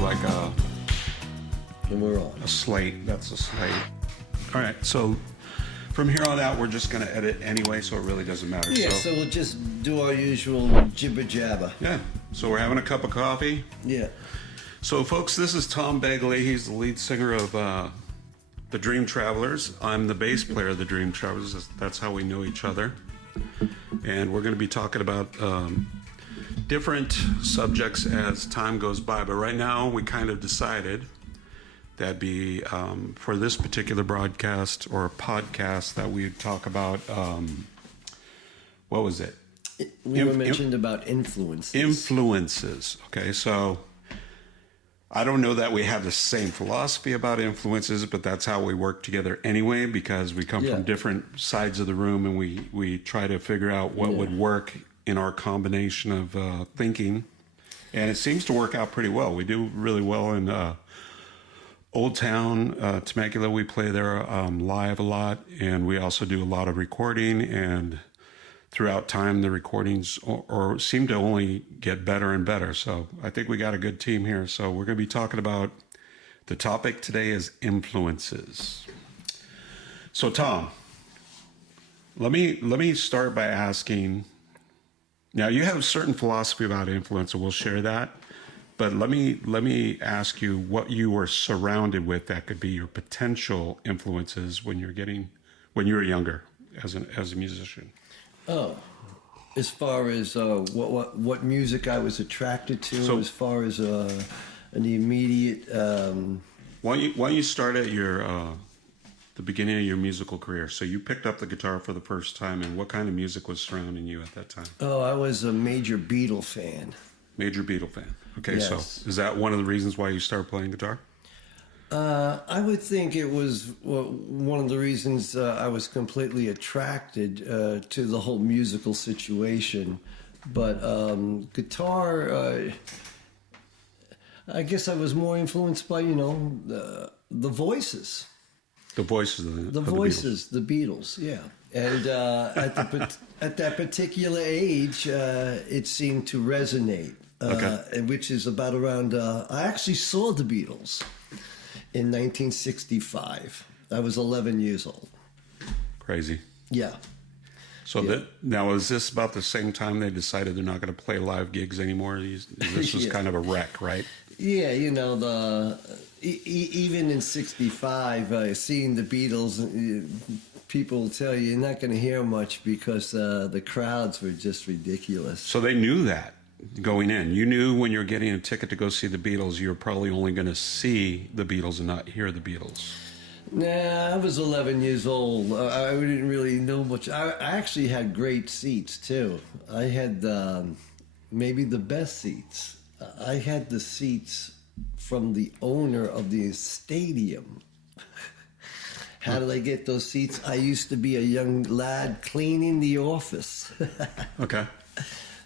like And we're on. a slate. That's a slate. All right, so from here on out, we're just going to edit anyway, so it really doesn't matter. Yeah, so we'll just do our usual jibber jabber. Yeah, so we're having a cup of coffee. Yeah. So, folks, this is Tom Begley. He's the lead singer of the Dream Travelers. I'm the bass player of the Dream Travelers. That's how we know each other. And we're going to be talking about different subjects as time goes by. But right now, we kind of decided that'd be for this particular broadcast or podcast that we'd talk about, what was it? We were mentioned about influences. Influences. Okay, so I don't know that we have the same philosophy about influences, but that's how we work together anyway, because we come from different sides of the room and we try to figure out what would work in our combination of thinking. And it seems to work out pretty well. We do really well in Old Town, Temecula. We play there live a lot, and we also do a lot of recording, and throughout time the recordings or seem to only get better and better. So I think we got a good team here. So we're going to be talking about, the topic today is influences. So Tom, let me start by asking, now you have a certain philosophy about influence, and we'll share that. But let me ask you what you were surrounded with that could be your potential influences when you were younger as a musician. Oh, as far as what music I was attracted to, so, as far as an immediate. Why don't you start at your the beginning of your musical career? So you picked up the guitar for the first time, and what kind of music was surrounding you at that time? Oh, I was a major Beatle fan. Major Beatle fan. Okay, yes. So is that one of the reasons why you started playing guitar? I would think it was one of the reasons I was completely attracted to the whole musical situation. But guitar, I guess I was more influenced by, the voices. The voices of the voices, the Beatles, yeah. And at that particular age, it seemed to resonate. Which is about around, I actually saw the Beatles in 1965. I was 11 years old. Crazy. Yeah. So now, is this about the same time they decided they're not going to play live gigs anymore? This was kind of a wreck, right? Yeah, even in 65, seeing the Beatles, people tell you're not going to hear much because the crowds were just ridiculous. So they knew that going in. You knew when you were getting a ticket to go see the Beatles, you were probably only going to see the Beatles and not hear the Beatles. Nah, I was 11 years old. I didn't really know much. I actually had great seats, too. I had maybe the best seats. I had the seats from the owner of the stadium. How did I get those seats? I used to be a young lad cleaning the office. Okay.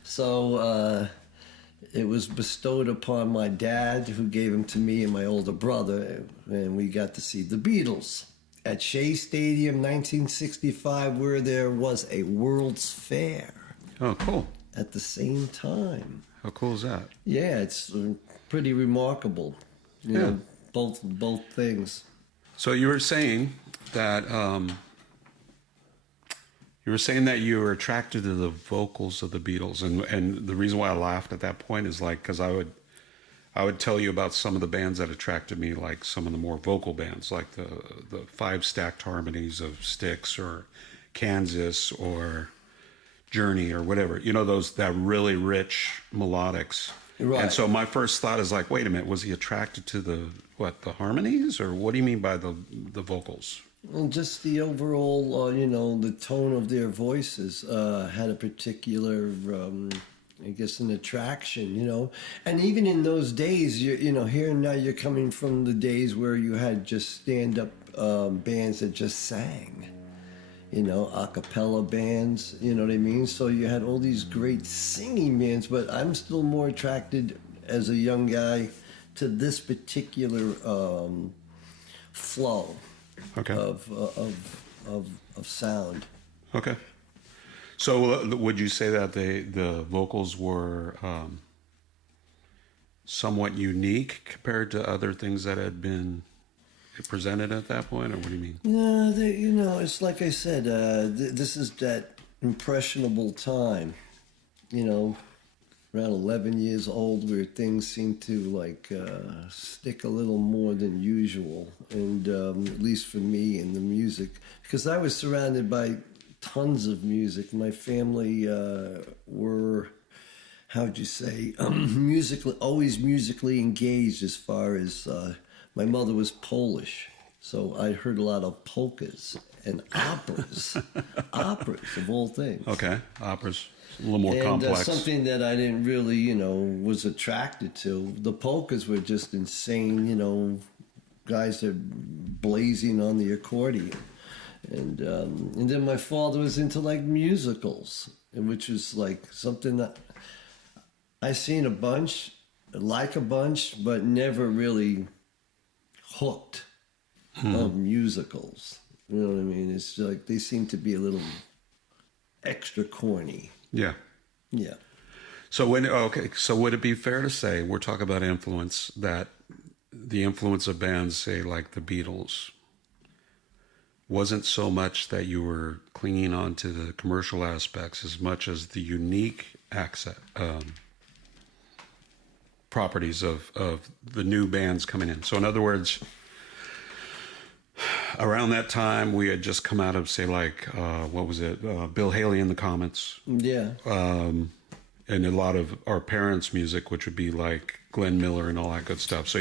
So it was bestowed upon my dad, who gave them to me and my older brother, and we got to see the Beatles at Shea Stadium, 1965, where there was a World's Fair. Oh, cool. At the same time. How cool is that? Yeah, it's pretty remarkable. You know, both things. So you were saying that you were attracted to the vocals of the Beatles, and the reason why I laughed at that point is because I would tell you about some of the bands that attracted me, like some of the more vocal bands, like the 5 stacked harmonies of Styx or Kansas or Journey or whatever. That really rich melodics. Right. And so my first thought is like, wait a minute, was he attracted to the harmonies, or what do you mean by the vocals? Well, just the overall, the tone of their voices had a particular, an attraction, And even in those days, here and now you're coming from the days where you had just stand-up bands that just sang, a cappella bands, you know what I mean? So you had all these great singing bands, but I'm still more attracted as a young guy to this particular flow. Okay. Of sound. Okay. So would you say that the vocals were somewhat unique compared to other things that had been presented at that point, or what do you mean? No, it's like I said, this is that impressionable time, you know, around 11 years old, where things seem to like stick a little more than usual, and at least for me in the music, because I was surrounded by tons of music. My family were, how'd you say, musically, always musically engaged. As far as my mother was Polish, so I heard a lot of polkas and operas, operas of all things. Okay, operas a little more And complex. something that I didn't really, was attracted to. The polkas were just insane, guys that blazing on the accordion. And then my father was into like musicals, which was like something that I seen a bunch, but never really hooked on musicals. You know what I mean? It's like they seem to be a little extra corny. Yeah. Yeah. So so would it be fair to say we're talking about influence, that the influence of bands, say like the Beatles, wasn't so much that you were clinging on to the commercial aspects as much as the unique accent, properties of the new bands coming in. So in other words, around that time we had just come out of, say, like what was it, Bill Haley and the Comets, Yeah. and a lot of our parents' music, which would be like Glenn Miller and all that good stuff. So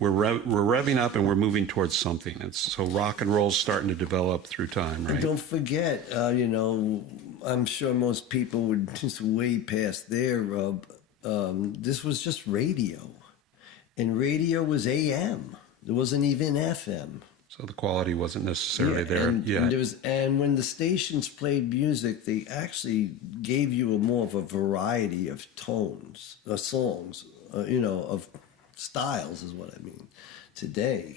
we're revving up and we're moving towards something. So rock and roll's starting to develop through time, right? And don't forget, I'm sure most people would just way past there. This was just radio, and radio was AM. There wasn't even FM. So the quality wasn't necessarily there yet. And when the stations played music, they actually gave you more of a variety of tones, songs, of styles is what I mean. Today,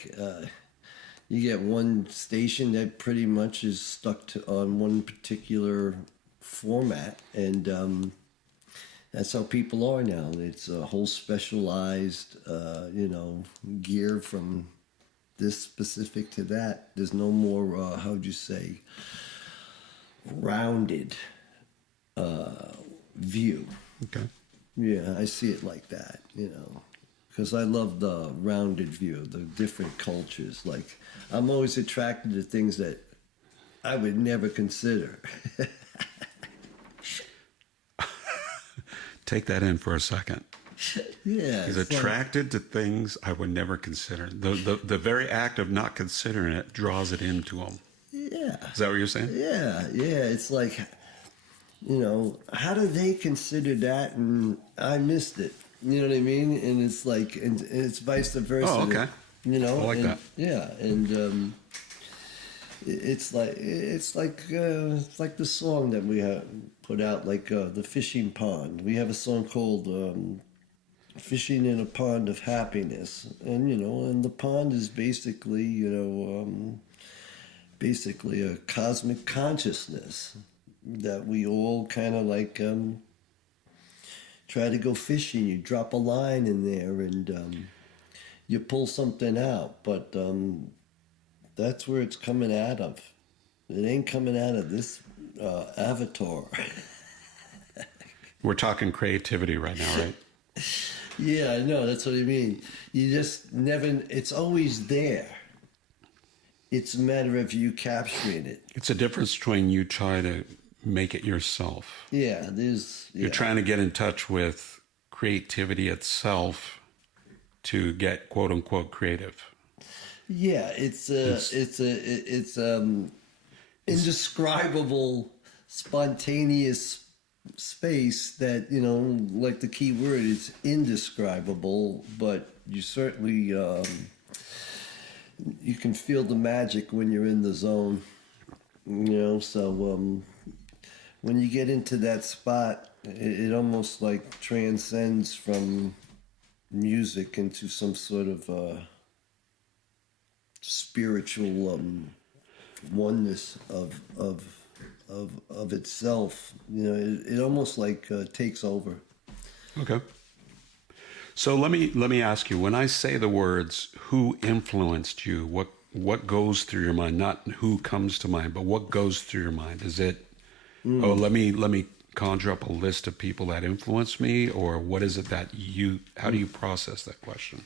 you get one station that pretty much is stuck on one particular format, and that's how people are now. It's a whole specialized, gear from this specific to that. There's no more, how'd you say, rounded view. Okay. Yeah, I see it like that, because I love the rounded view, the different cultures. Like, I'm always attracted to things that I would never consider. Take that in for a second. Yeah. He's attracted to things I would never consider. The very act of not considering it draws it into him. Yeah. Is that what you're saying? Yeah. It's like, how do they consider that and I missed it? You know what I mean? And it's like, and it's vice versa. Oh, okay. I like that. Yeah, and it's like the song that we have put out, like the fishing pond. We have a song called "Fishing in a Pond of Happiness," and the pond is basically a cosmic consciousness that we all kind of like try to go fishing. You drop a line in there and you pull something out, but that's where it's coming out of. It ain't coming out of this avatar. We're talking creativity right now, right? Yeah, I know. That's what I mean. You just never. It's always there. It's a matter of you capturing it. It's a difference between you try to make it yourself. Yeah, there's. Yeah. You're trying to get in touch with creativity itself to get quote unquote creative. Yeah, it's indescribable, spontaneous space that, like the key word is indescribable, but you certainly you can feel the magic when you're in the zone, so when you get into that spot, it almost like transcends from music into some sort of spiritual oneness of itself. It almost like takes over. Okay. So let me ask you, when I say the words, who influenced you? What goes through your mind? Not who comes to mind, but what goes through your mind? Is it, oh, let me conjure up a list of people that influenced me, or what is it that how do you process that question?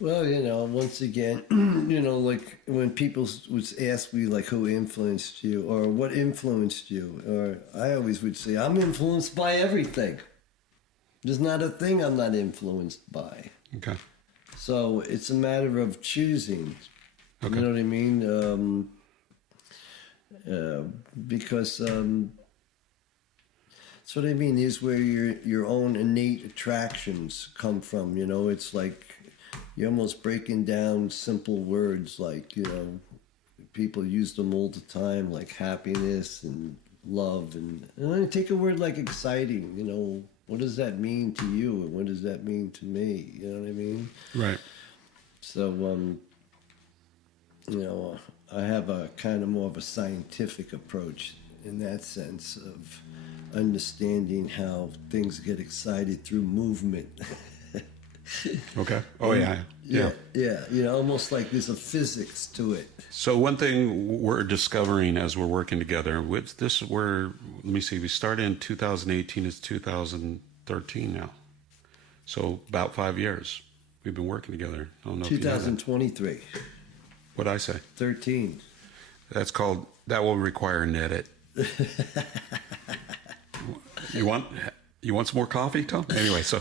Well, once again, like when people would ask me, like, who influenced you or what influenced you, or I always would say, I'm influenced by everything. There's not a thing I'm not influenced by. Okay. So it's a matter of choosing. Okay. You know what I mean? Because that's what I mean is where your own innate attractions come from. It's like you're almost breaking down simple words like, people use them all the time, like happiness and love. And then take a word like exciting, what does that mean to you? And what does that mean to me? You know what I mean? Right. So, I have a kind of more of a scientific approach in that sense of understanding how things get excited through movement. Okay. Oh, yeah. Almost like there's a physics to it. So one thing we're discovering as we're working together, let me see, we started in 2018, it's 2013 now. So about 5 years we've been working together. I don't know 2023. What'd I say? 13. That will require an edit. You want some more coffee, Tom? Anyway, so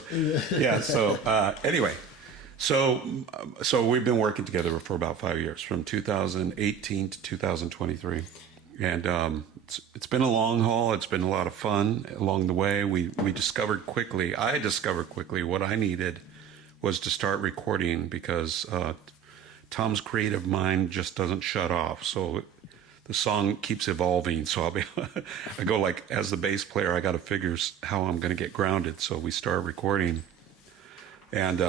we've been working together for about 5 years, from 2018 to 2023, and it's been a long haul. It's been a lot of fun along the way. I discovered quickly what I needed was to start recording, because Tom's creative mind just doesn't shut off. So the song keeps evolving. So I go like, as the bass player, I got to figure how I'm going to get grounded. So we start recording, and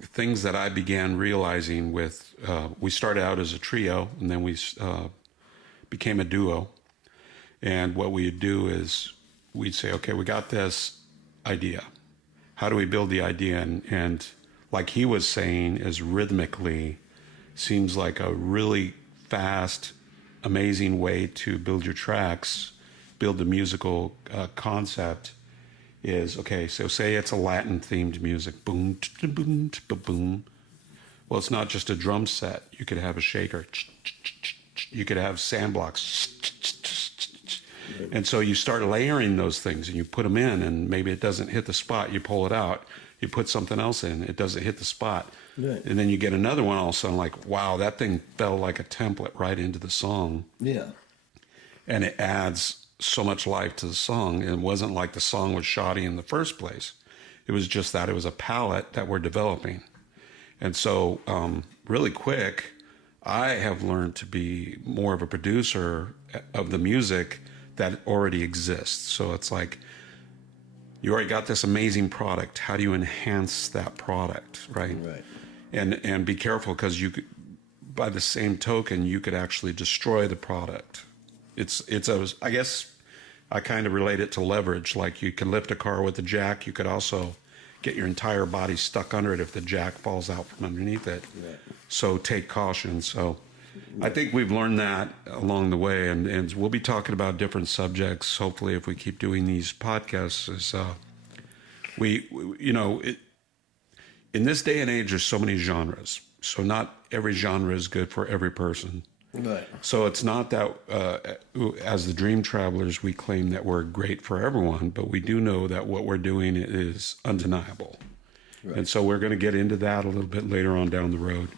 things that I began realizing with, we started out as a trio, and then we became a duo. And what we'd do is we'd say, okay, we got this idea. How do we build the idea? And like he was saying, is rhythmically seems like a really fast, amazing way to build your tracks, build the musical concept. Is okay. So say it's a Latin themed music, boom, boom, boom. Well, it's not just a drum set. You could have a shaker. You could have sand blocks. And so you start layering those things, and you put them in, and maybe it doesn't hit the spot. You pull it out. You put something else in. It doesn't hit the spot. Right. And then you get another one all of a sudden, like, wow, that thing fell like a template right into the song. Yeah. And it adds so much life to the song. It wasn't like the song was shoddy in the first place. It was just that it was a palette that we're developing. And so really quick, I have learned to be more of a producer of the music that already exists. So it's like, you already got this amazing product. How do you enhance that product, right? Right. And be careful, because you could, by the same token, you could actually destroy the product. I guess I kind of relate it to leverage. Like, you can lift a car with a jack. You could also get your entire body stuck under it if the jack falls out from underneath it. Right. So take caution. So I think we've learned that along the way, and we'll be talking about different subjects. Hopefully, if we keep doing these podcasts, in this day and age, there's so many genres. So not every genre is good for every person. Right. So it's not that, as the Dream Travelers, we claim that we're great for everyone, but we do know that what we're doing is undeniable. Right. And so we're going to get into that a little bit later on down the road.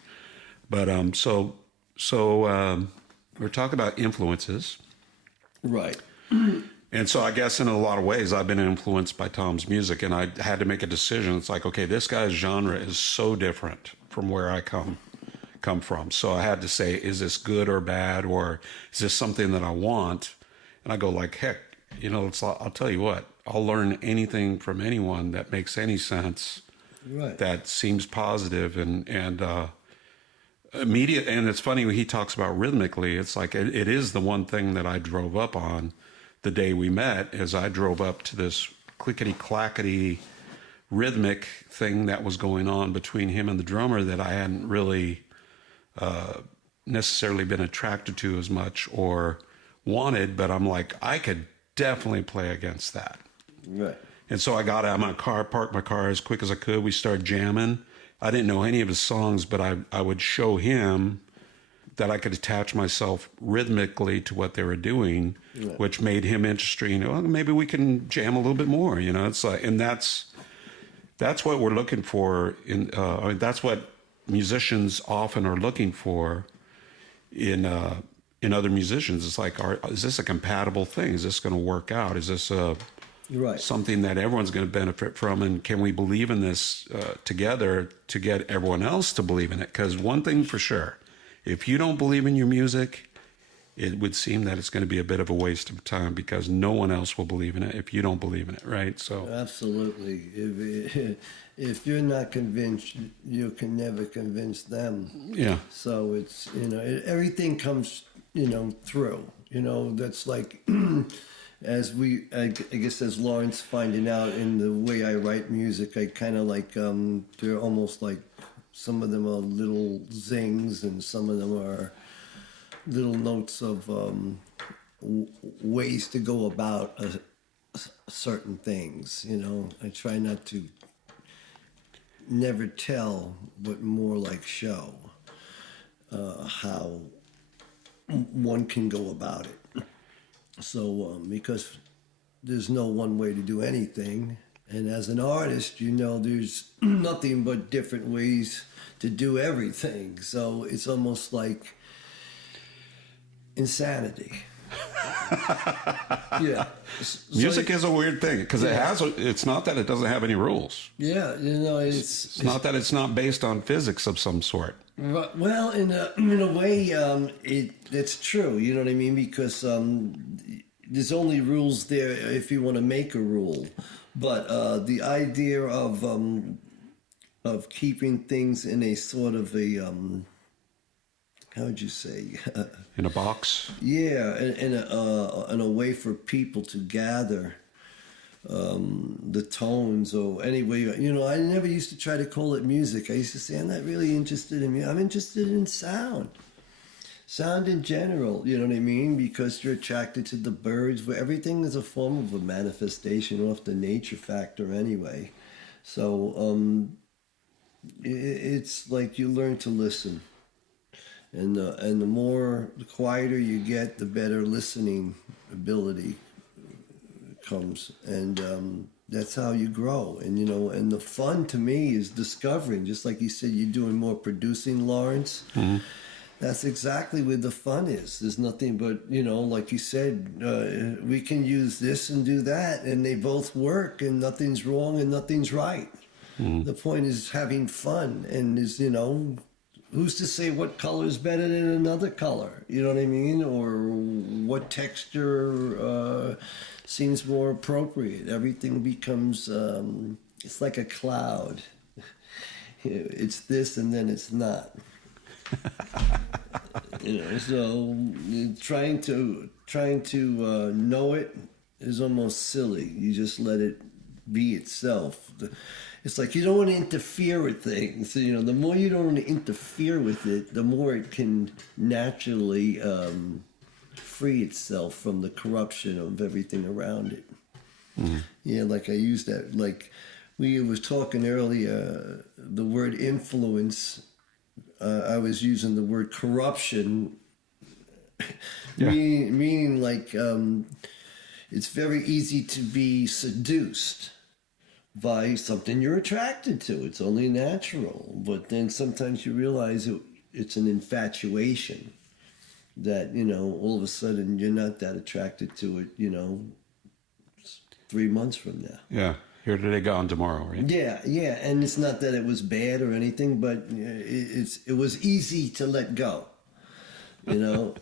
But so we're talking about influences. Right. And so I guess in a lot of ways, I've been influenced by Tom's music, and I had to make a decision. It's like, okay, this guy's genre is so different from where I come from. So I had to say, is this good or bad, or is this something that I want? And I go like, heck, I'll tell you what, I'll learn anything from anyone that makes any sense, right, that seems positive and immediate. And it's funny when he talks about rhythmically, it's like, it is the one thing that I drove up on the day we met, is I drove up to this clickety-clackety rhythmic thing that was going on between him and the drummer that I hadn't really necessarily been attracted to as much or wanted, but I'm like, I could definitely play against that. Right. And so I got out of my car, parked my car as quick as I could. We started jamming. I didn't know any of his songs, but I would show him that I could attach myself rhythmically to what they were doing, right, which made him interested. You know, well, maybe we can jam a little bit more. You know, it's like, and that's what we're looking for. I mean, that's what musicians often are looking for in other musicians. It's like, is this a compatible thing? Is this going to work out? Is this right, something that everyone's going to benefit from? And can we believe in this together to get everyone else to believe in it? Because one thing for sure, if you don't believe in your music, it would seem that it's going to be a bit of a waste of time because no one else will believe in it if you don't believe in it, right? So absolutely. If you're not convinced, you can never convince them. Yeah. So it's, you know, everything comes, you know, through. You know, that's like, I guess as Lawrence finding out in the way I write music, I kind of like, they're almost like, some of them are little zings and some of them are little notes of ways to go about certain things, you know. I try not to never tell, but more like show how one can go about it. So because there's no one way to do anything, and as an artist, you know, there's nothing but different ways to do everything. So it's almost like insanity. Yeah. Music is a weird thing because it's not that it doesn't have any rules. Yeah, you know, it's not that it's not based on physics of some sort. Well, in a way, it's true. You know what I mean? Because there's only rules there if you want to make a rule. But the idea of keeping things in a sort of a how would you say? In a box? Yeah, in a way for people to gather the tones or anyway. You know, I never used to try to call it music. I used to say, I'm not really interested in music. I'm interested in sound. Sound in general, you know what I mean? Because you're attracted to the birds, where everything is a form of a manifestation of the nature factor anyway. So it's like you learn to listen. And the quieter you get, the better listening ability comes. And that's how you grow. And, you know, and the fun to me is discovering, just like you said, you're doing more producing, Lawrence. Mm-hmm. That's exactly where the fun is. There's nothing but, you know, like you said, we can use this and do that, and they both work, and nothing's wrong and nothing's right. Mm-hmm. The point is having fun, and is, you know, who's to say what color is better than another color? You know what I mean? Or what texture seems more appropriate? Everything becomes, it's like a cloud. It's this and then it's not. You know, so trying to know it is almost silly. You just let it be itself. It's like you don't want to interfere with things. You know, the more you don't want to interfere with it, the more it can naturally free itself from the corruption of everything around it. Mm-hmm. Yeah, like I used that. Like we were talking earlier, the word influence. I was using the word corruption, yeah. meaning like it's very easy to be seduced by something you're attracted to. It's only natural. But then sometimes you realize it's an infatuation that, you know, all of a sudden you're not that attracted to it, you know, 3 months from now. Yeah. Here today, gone tomorrow, right? Yeah, yeah. And it's not that it was bad or anything, but it was easy to let go. You know?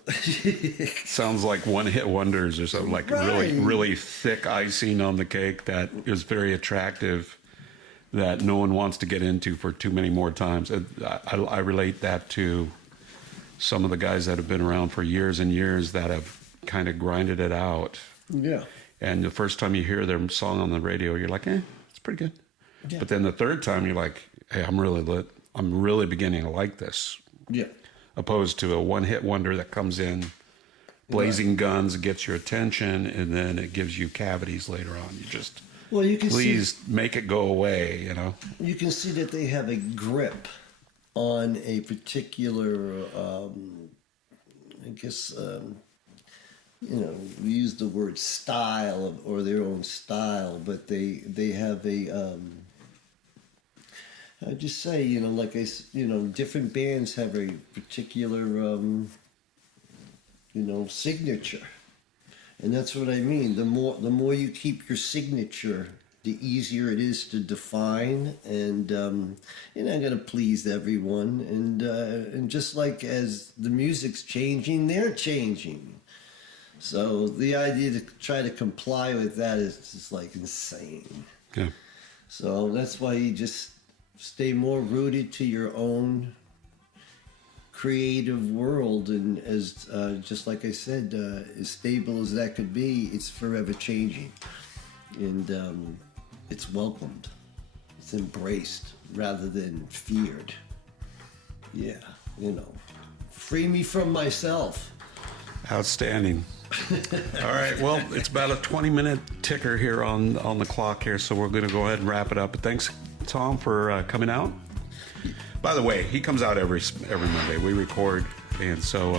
Sounds like one-hit wonders or something, like right. really, really thick icing on the cake that is very attractive that no one wants to get into for too many more times. I relate that to some of the guys that have been around for years and years that have kind of grinded it out. Yeah. And the first time you hear their song on the radio, you're like, it's pretty good. Yeah. But then the third time, you're like, hey, I'm really lit. I'm really beginning to like this. Yeah. Opposed to a one-hit wonder that comes in, blazing guns, gets your attention, and then it gives you cavities later on. You just, well, you can please make it go away, you know? You can see that they have a grip on a particular, I guess, we use the word style or their own style, but they have a, I'd just say, different bands have a particular, signature. And that's what I mean. The more you keep your signature, the easier it is to define, and you're not going to please everyone. And just like as the music's changing, they're changing. So the idea to try to comply with that is just like insane. Yeah. So that's why you just stay more rooted to your own creative world, and as just like I said, as stable as that could be, it's forever changing, and it's welcomed, it's embraced rather than feared. Yeah, free me from myself. Outstanding. All right, well, it's about a 20-minute ticker here on the clock here, so we're going to go ahead and wrap it up. But thanks, Tom, for coming out. By the way, he comes out every Monday. We record, and so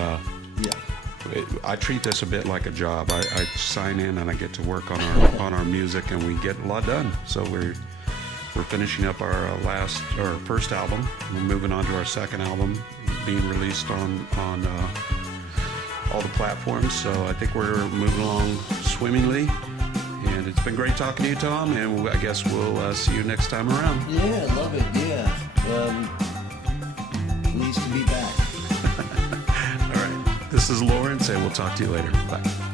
I treat this a bit like a job. I sign in and I get to work on our music, and we get a lot done. So we're finishing up our first album. We're moving on to our second album, being released on all the platforms. So I think we're moving along swimmingly. And it's been great talking to you, Tom, and I guess we'll see you next time around. Yeah, love it, yeah. Pleased to be back. All right. This is Lawrence, and we'll talk to you later. Bye.